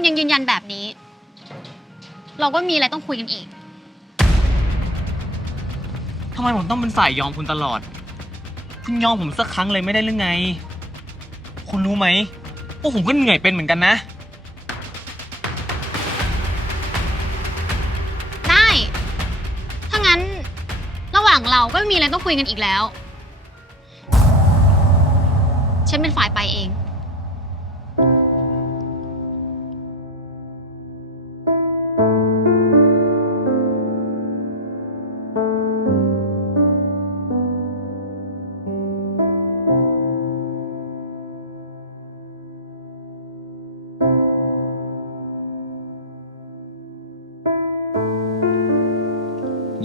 คุณยังยืนยันแบบนี้ เราก็มีอะไรต้องคุยกันอีก ทำไมผมต้องเป็นฝ่ายยอมคุณตลอด คุณยอมผมสักครั้งเลยไม่ได้หรือไง คุณรู้ไหมว่าผมก็เหนื่อยเป็นเหมือนกันนะ ได้ ถ้างั้นระหว่างเราก็ไม่มีอะไรต้องคุยกันอีกแล้ว ฉันเป็นฝ่ายไปเอง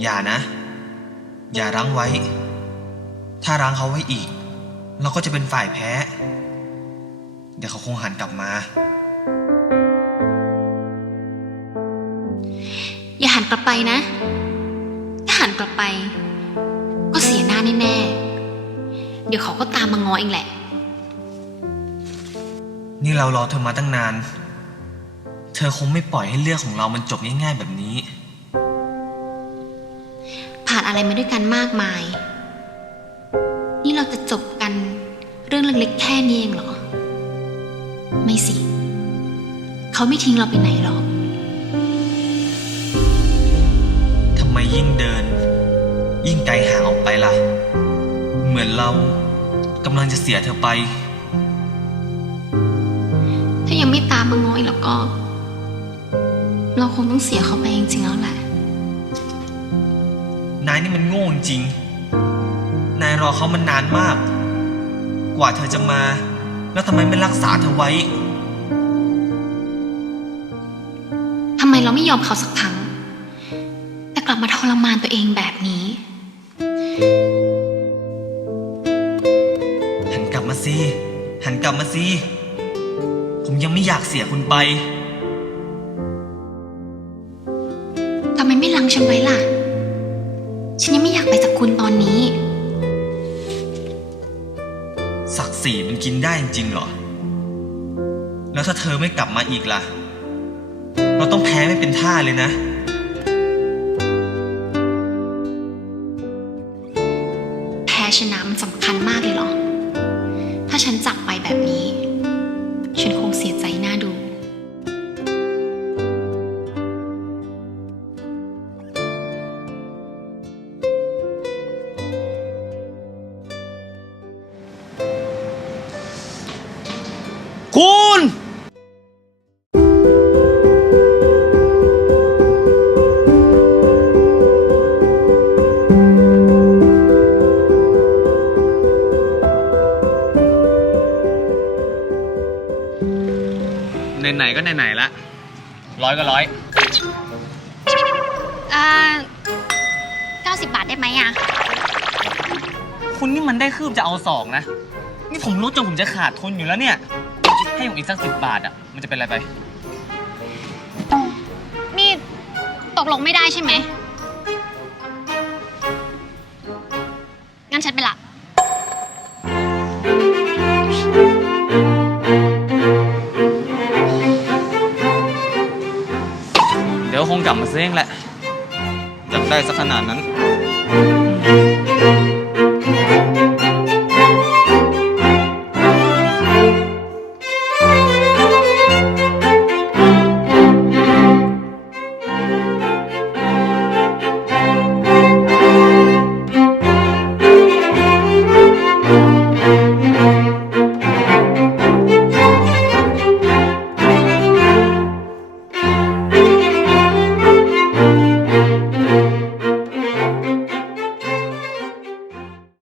อย่านะ อย่ารั้งไว้ ถ้ารั้งเขาไว้อีก เราก็จะเป็นฝ่ายแพ้ เดี๋ยวเขาคงหันกลับมา อย่าหันกลับไปนะ ถ้าหันกลับไป ก็เสียหน้าแน่ๆ เดี๋ยวเขาก็ตามมางอเองแหละ นี่เรารอเธอมาตั้งนาน เธอคงไม่ปล่อยให้เรื่องของเรามันจบง่ายๆแบบนี้ ผ่านอะไรมาด้วยกันมากมาย นี่เราจะจบกันเรื่องเล็กๆแค่นี้เองเหรอ ไม่สิ เขาไม่ทิ้งเราไปไหนหรอก ทำไมยิ่งเดิน ยิ่งไกลห่างออกไปล่ะ เหมือนเรากำลังจะเสียเธอไป ถ้ายังไม่ตามมางออีกแล้วก็ เราคงต้องเสียเขาไปจริงๆแล้วแหละ นายนี่มันโง่จริง นายรอเขามันนานมาก กว่าเธอจะมา แล้วทำไมไม่รักษาเธอไว้ ทำไมเราไม่ยอมเขาสักครั้ง แต่กลับมาทรมานตัวเองแบบนี้ หันกลับมาสิ หันกลับมาสิ ผมยังไม่อยากเสียคุณไป ทำไมไม่ลังฉันไว้ล่ะฉันยัง ไม่อยากไปจากคุณตอนนี้ ศักดิ์ศรีมันกินได้จริงๆเหรอ แล้วถ้าเธอไม่กลับมาอีกล่ะ เราต้องแพ้ไม่เป็นท่าเลยนะ แพ้ชนะมันสำคัญมากเลยเหรอ ไหนๆก็ไหนๆละร้อยก็ร้อยอ่า90 บาทได้ไหมอะ คุณนี่มันได้คืบจะเอาสองนะ นี่ผมรู้จนผมจะขาดทุนอยู่แล้วเนี่ย ให้ผมอีกสักสิบบาทอะ มันจะเป็นอะไรไป นี่ตกลงไม่ได้ใช่ไหม งั้นฉันไปละ เองแหละ อยากได้สักขนาดนั้น